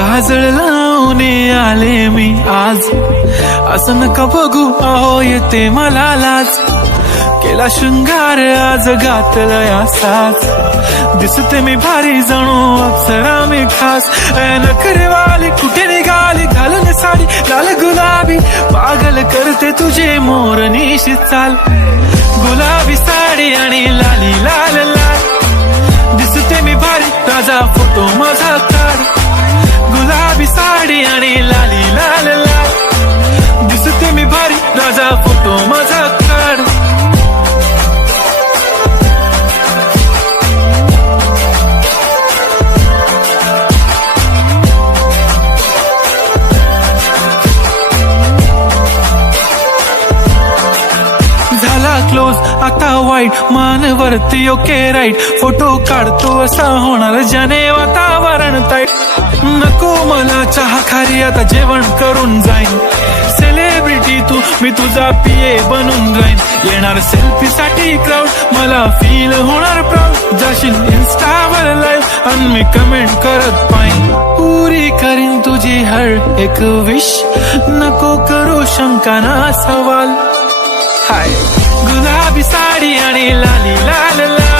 काजळ लावून आले मी आज, असं नका बघू अहो येते मला लाज. केला शृंगार आज घातलाय असाच, दिसते मी भारी जणू अप्सरा मी खास. नखरेवाली कुठे निघाली घालून साडी लाल गुलाबी, पागल करते तुझे मोरनीशी चाल. गुलाबी साडी आणि लाली लाल लाल, दिसते मी भारी ताजा फोटो माझा काढ. गुलाबी साडी आणि लाली लाल लाल, दिसते मी भारी ताजा फोटो माझा काढ. झाला क्लोज आता वाईट, मानवरती ओके राईट. फोटो काढतो असा होणार ज्याने वातावरण ताईट. नको मला चहा खारी आता जेवण करून जाईन. सेलिब्रिटी तू मी तुझा पिये बनून राहीन. येणार सेल्फी साठी क्राऊड मला फील होणार प्राऊड. जाशील इन्स्टावर लाईव्ह आणि मी कमेंट करत पाहिन. पुरी करीन तुझी हर एक विश, नको करू शंका ना सवाल. हाय गुलाबी साडी आणि लाली लाल लाल,